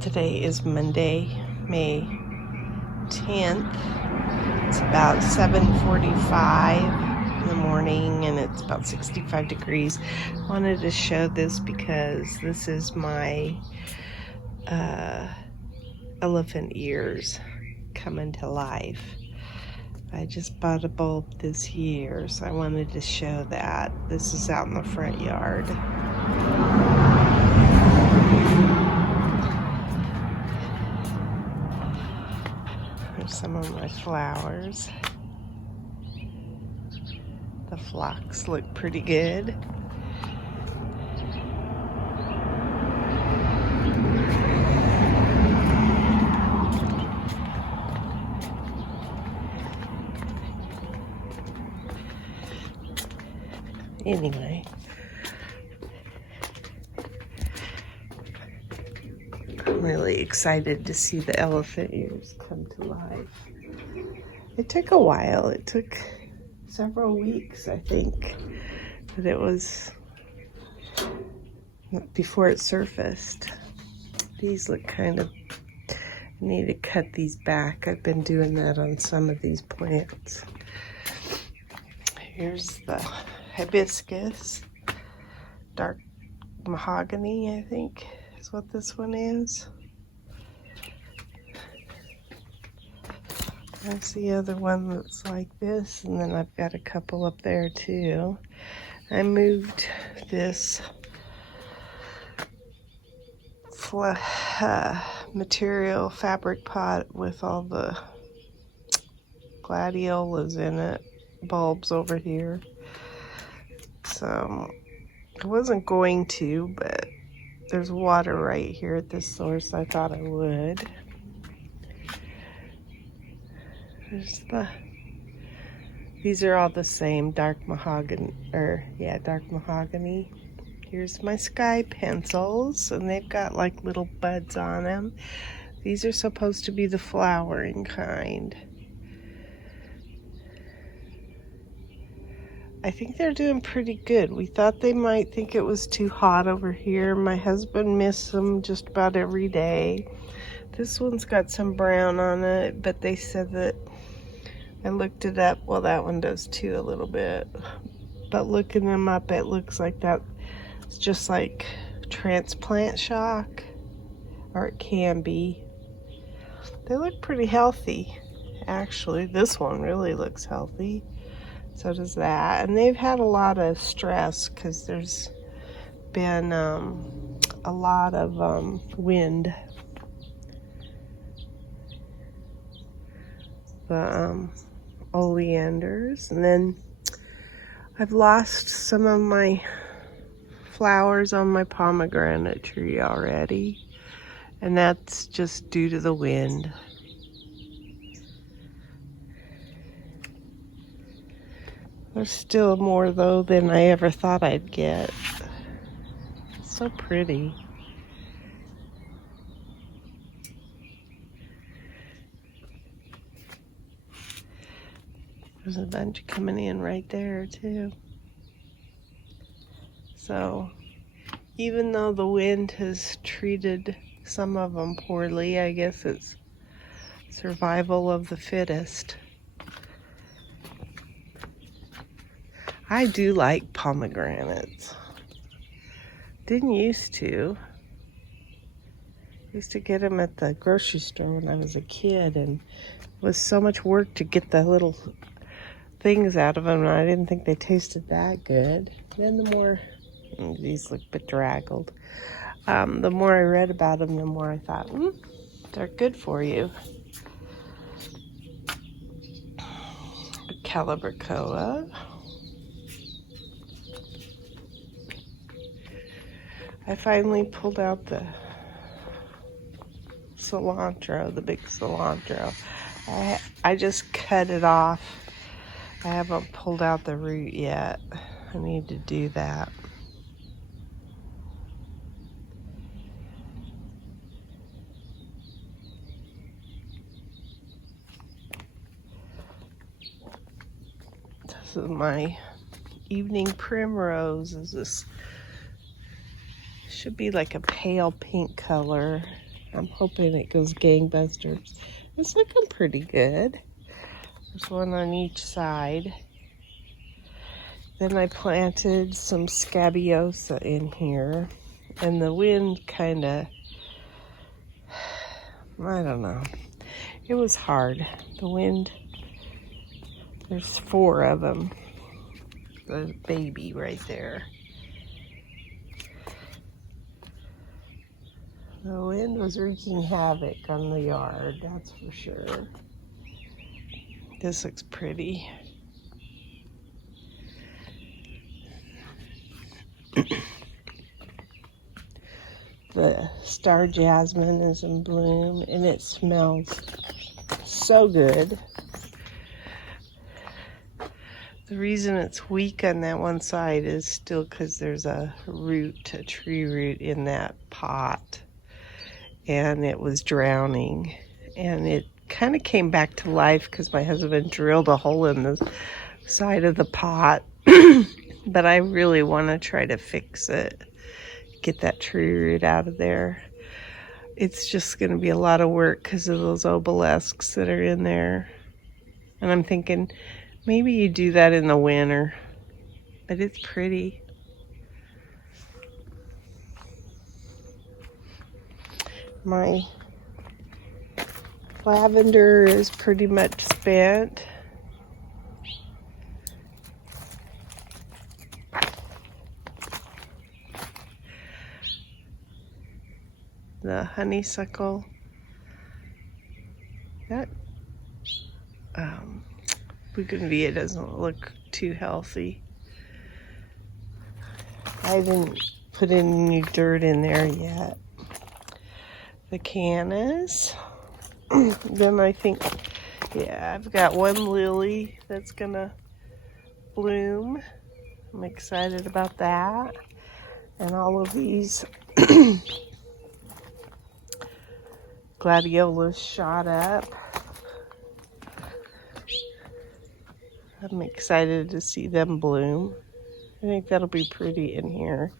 Today is Monday, May 10th. It's about 7:45 in the morning and it's about 65 degrees. I wanted to show this because this is my elephant ears coming to life. I just bought a bulb this year, so I wanted to show that. This is out in the front yard. Here's some of my flowers. The phlox look pretty good. Anyway, I'm really excited to see the elephant ears come to life. It took a while. It took several weeks, I think, but it was before it surfaced. These look kind of, I need to cut these back. I've been doing that on some of these plants. Here's the hibiscus, dark mahogany, I think is what this one is. There's the other one that's like this, and then I've got a couple up there too. I moved this material fabric pot with all the gladiolas in it, bulbs over here. So I wasn't going to, but there's water right here at this source. I thought I would. These are all the same, dark mahogany, dark mahogany. Here's my sky pencils, and they've got like little buds on them. These are supposed to be the flowering kind. I think they're doing pretty good. We thought they might think it was too hot over here. My husband missed them just about every day. This one's got some brown on it, but they said that, I looked it up, well that one does too a little bit. But looking them up, it looks like that it's just like transplant shock, or it can be. They look pretty healthy, actually. This one really looks healthy. So does that. And they've had a lot of stress because there's been a lot of wind. The oleanders. And then I've lost some of my flowers on my pomegranate tree already. And that's just due to the wind. There's still more though than I ever thought I'd get. It's so pretty. There's a bunch coming in right there too. So even though the wind has treated some of them poorly, I guess it's survival of the fittest. I do like pomegranates. Didn't used to. Used to get them at the grocery store when I was a kid, and it was so much work to get the little things out of them, and I didn't think they tasted that good. Then the more, these look bedraggled. The more I read about them, the more I thought, they're good for you. Calibrachoa. I finally pulled out the cilantro, the big cilantro. I just cut it off. I haven't pulled out the root yet. I need to do that. This is my evening primrose. Should be like a pale pink color. I'm hoping it goes gangbusters. It's looking pretty good. There's one on each side. Then I planted some Scabiosa in here, and the wind kind of, I don't know. It was hard. The wind, there's 4 of them. The baby right there. The wind was wreaking havoc on the yard, that's for sure. This looks pretty. The star jasmine is in bloom, and it smells so good. The reason it's weak on that one side is still because there's a tree root in that pot, and it was drowning, and it kind of came back to life because my husband drilled a hole in the side of the pot. But I really want to try to fix it, get that tree root out of there. It's just going to be a lot of work because of those obelisks that are in there. And I'm thinking maybe you do that in the winter, but it's pretty. My lavender is pretty much spent. The honeysuckle, that bougainvillea doesn't look too healthy. I didn't put any dirt in there yet. The cannas. Then I think, yeah, I've got one lily that's gonna bloom. I'm excited about that. And all of these gladiolas shot up. I'm excited to see them bloom. I think that'll be pretty in here.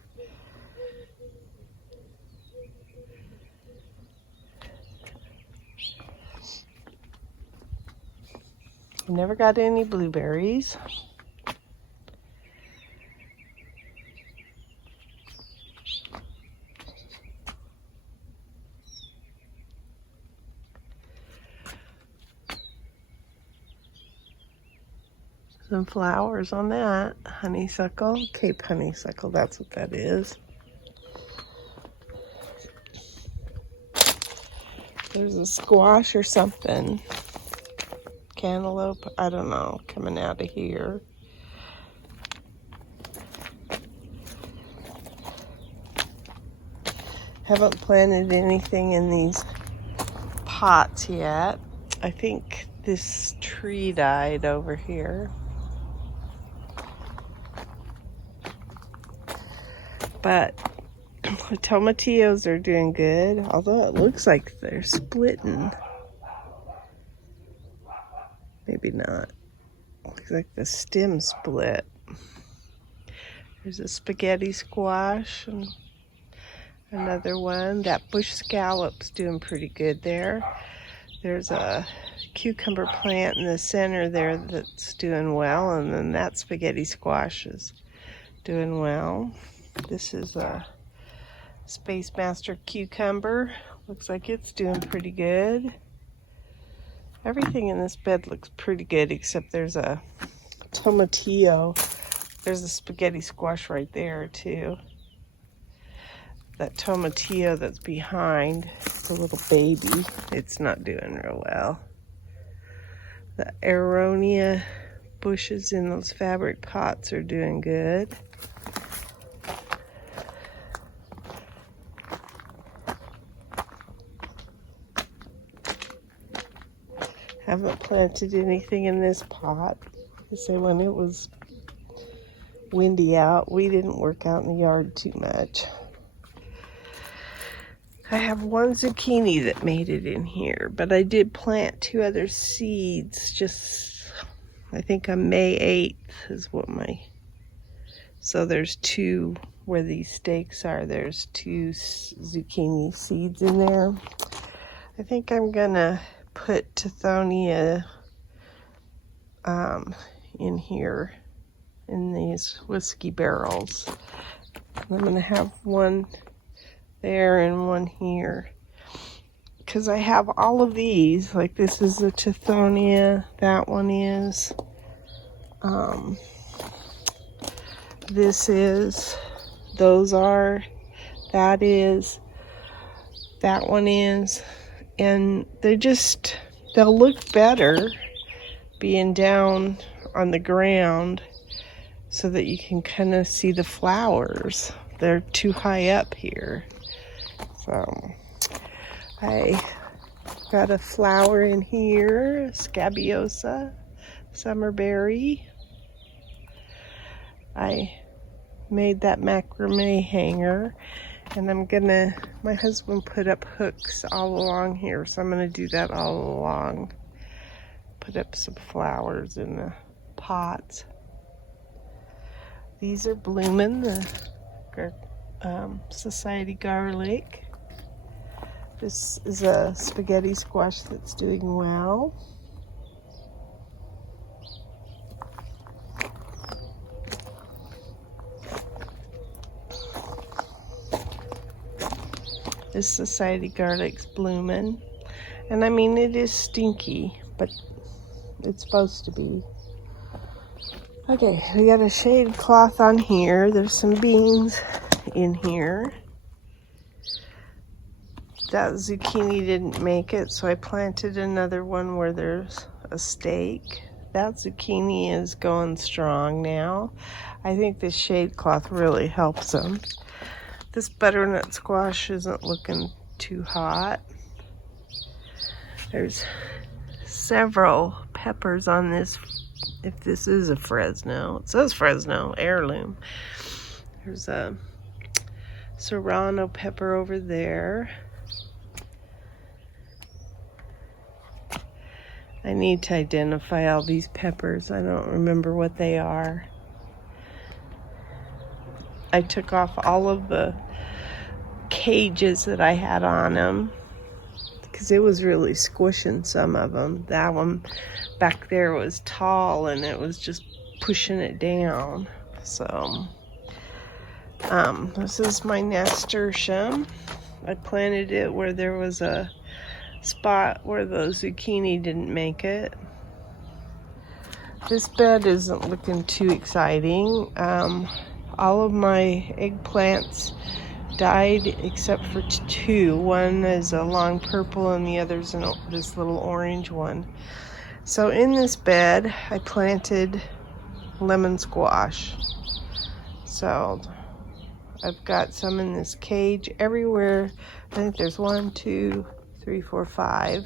I never got any blueberries. Some flowers on that. Honeysuckle, Cape honeysuckle, that's what that is. There's a squash or something. Cantaloupe, I don't know, coming out of here. Haven't planted anything in these pots yet. I think this tree died over here. But the tomatillos are doing good, although it looks like they're splitting. Maybe not. Looks like the stem split. There's a spaghetti squash and another one. That bush scallop's doing pretty good there. There's a cucumber plant in the center there that's doing well, and then that spaghetti squash is doing well. This is a Space Master cucumber. Looks like it's doing pretty good. Everything in this bed looks pretty good, except there's a tomatillo. There's a spaghetti squash right there too. That tomatillo that's behind, the little baby, it's not doing real well. The aronia bushes in those fabric pots are doing good. Haven't planted anything in this pot. I say when it was windy out, we didn't work out in the yard too much. I have one zucchini that made it in here, but I did plant 2 other seeds just, I think on May 8th is what my So there's two, where these stakes are, there's two zucchini seeds in there. I think I'm gonna put Tithonia in here in these whiskey barrels. I'm gonna have one there and one here, because I have all of these. Like, this is the Tithonia, that one is, this is, those are, that is, that one is, and they'll look better being down on the ground so that you can kind of see the flowers. They're too high up here. So I got a flower in here, Scabiosa, summerberry. I made that macrame hanger, and my husband put up hooks all along here, so I'm gonna do that all along. Put up some flowers in the pots. These are blooming, the society garlic. This is a spaghetti squash that's doing well. This society garlic's blooming. And I mean, it is stinky, but it's supposed to be. Okay, we got a shade cloth on here. There's some beans in here. That zucchini didn't make it, so I planted another one where there's a stake. That zucchini is going strong now. I think this shade cloth really helps them. This butternut squash isn't looking too hot. There's several peppers on this, if this is a Fresno. It says Fresno, heirloom. There's a serrano pepper over there. I need to identify all these peppers. I don't remember what they are. I took off all of the cages that I had on them because it was really squishing some of them. That one back there was tall and it was just pushing it down. So this is my nasturtium. I planted it where there was a spot where the zucchini didn't make it. This bed isn't looking too exciting. All of my eggplants died except for two. One is a long purple and the other's this little orange one. So in this bed, I planted lemon squash. So I've got some in this cage everywhere. I think there's 1, 2, 3, 4, 5.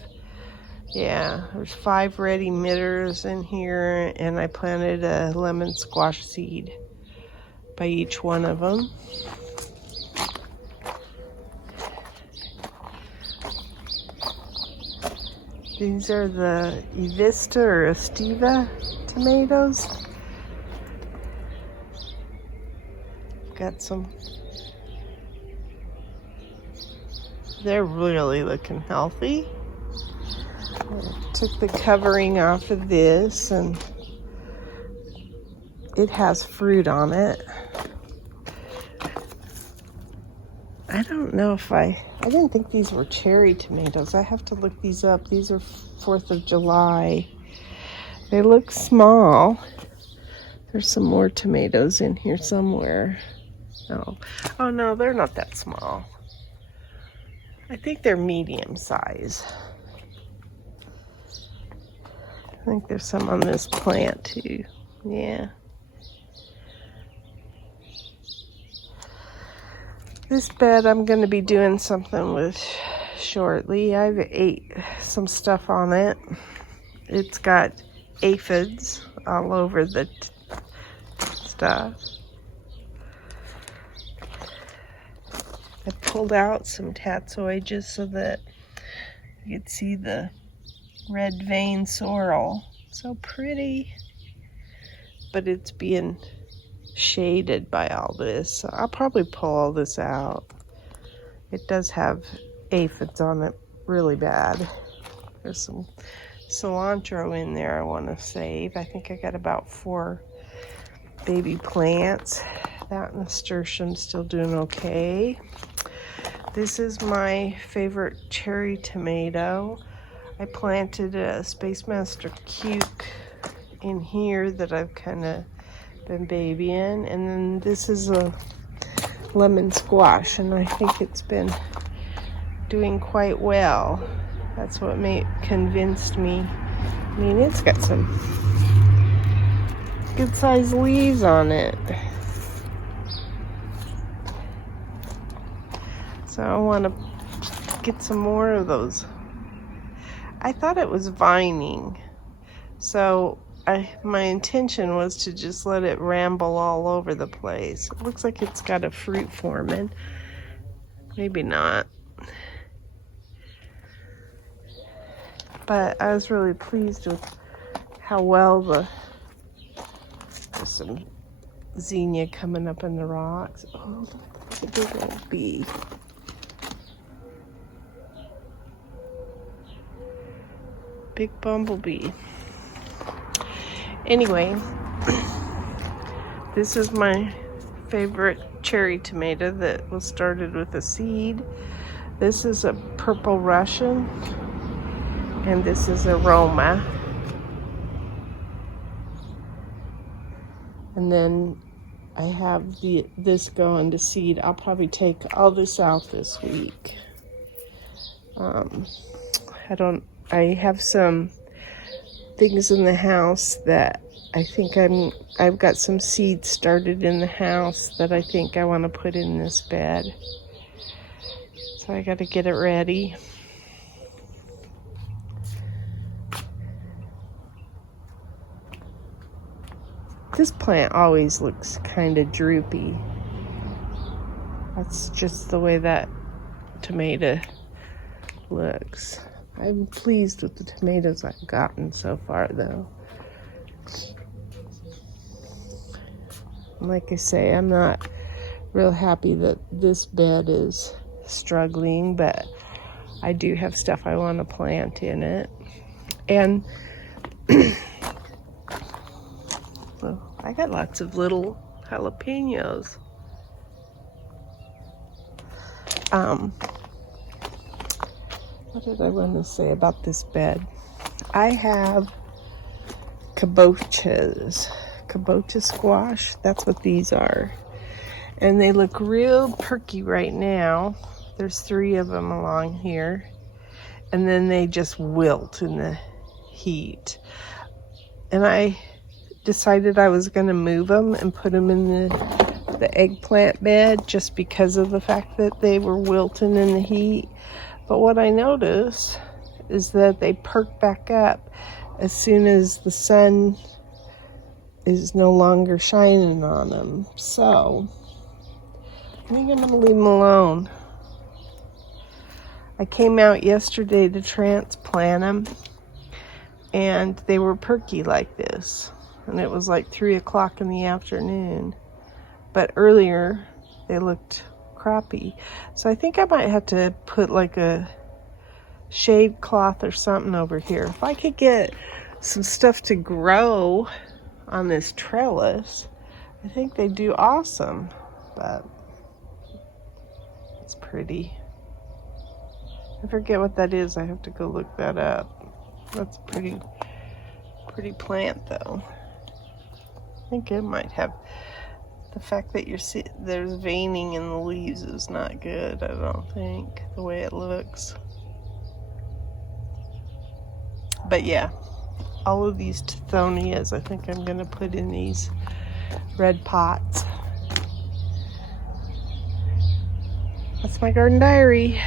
Yeah, there's 5 red emitters in here, and I planted a lemon squash seed by each one of them. These are the Evista or Estiva tomatoes. Got some. They're really looking healthy. I took the covering off of this, and it has fruit on it. I don't know if I didn't think these were cherry tomatoes. I have to look these up. These are 4th of July. They look small. There's some more tomatoes in here somewhere. Oh no, they're not that small. I think they're medium size. I think there's some on this plant too. Yeah. This bed I'm going to be doing something with shortly. I've ate some stuff on it. It's got aphids all over the stuff. I pulled out some tatsoi just so that you could see the red vein sorrel. So pretty. But it's being shaded by all this. So I'll probably pull all this out. It does have aphids on it really bad. There's some cilantro in there I want to save. I think I got about 4 baby plants. That nasturtium's still doing okay. This is my favorite cherry tomato. I planted a Space Master Cuke in here that I've kind of been babying. And then this is a lemon squash, and I think it's been doing quite well. That's what convinced me. I mean, it's got some good sized leaves on it. So I want to get some more of those. I thought it was vining, so my intention was to just let it ramble all over the place. It looks like it's got a fruit forming. Maybe not. But I was really pleased with how well there's some zinnia coming up in the rocks. Oh, look at the big old bee. Big bumblebee. Anyway, this is my favorite cherry tomato that was started with a seed. This is a purple Russian, and this is Aroma. And then I have this going to seed. I'll probably take all this out this week. I have some things in the house that I think I've got some seeds started in the house that I think I want to put in this bed. So I got to get it ready. This plant always looks kind of droopy. That's just the way that tomato looks. I'm pleased with the tomatoes I've gotten so far, though. Like I say, I'm not real happy that this bed is struggling, but I do have stuff I want to plant in it. And well, I got lots of little jalapenos. What did I want to say about this bed? I have kabocha squash. That's what these are. And they look real perky right now. There's 3 of them along here. And then they just wilt in the heat. And I decided I was going to move them and put them in the eggplant bed just because of the fact that they were wilting in the heat. But what I noticed is that they perk back up as soon as the sun is no longer shining on them. So I think I'm going to leave them alone. I came out yesterday to transplant them, and they were perky like this. And it was like 3 o'clock in the afternoon. But earlier, they looked crappy. So I think I might have to put like a shade cloth or something over here. If I could get some stuff to grow on this trellis, I think they do awesome. But it's pretty. I forget what that is. I have to go look that up. That's a pretty plant though. I think it might have, the fact that there's veining in the leaves is not good, I don't think, the way it looks. But yeah, all of these Tithonias I think I'm going to put in these red pots. That's my garden diary.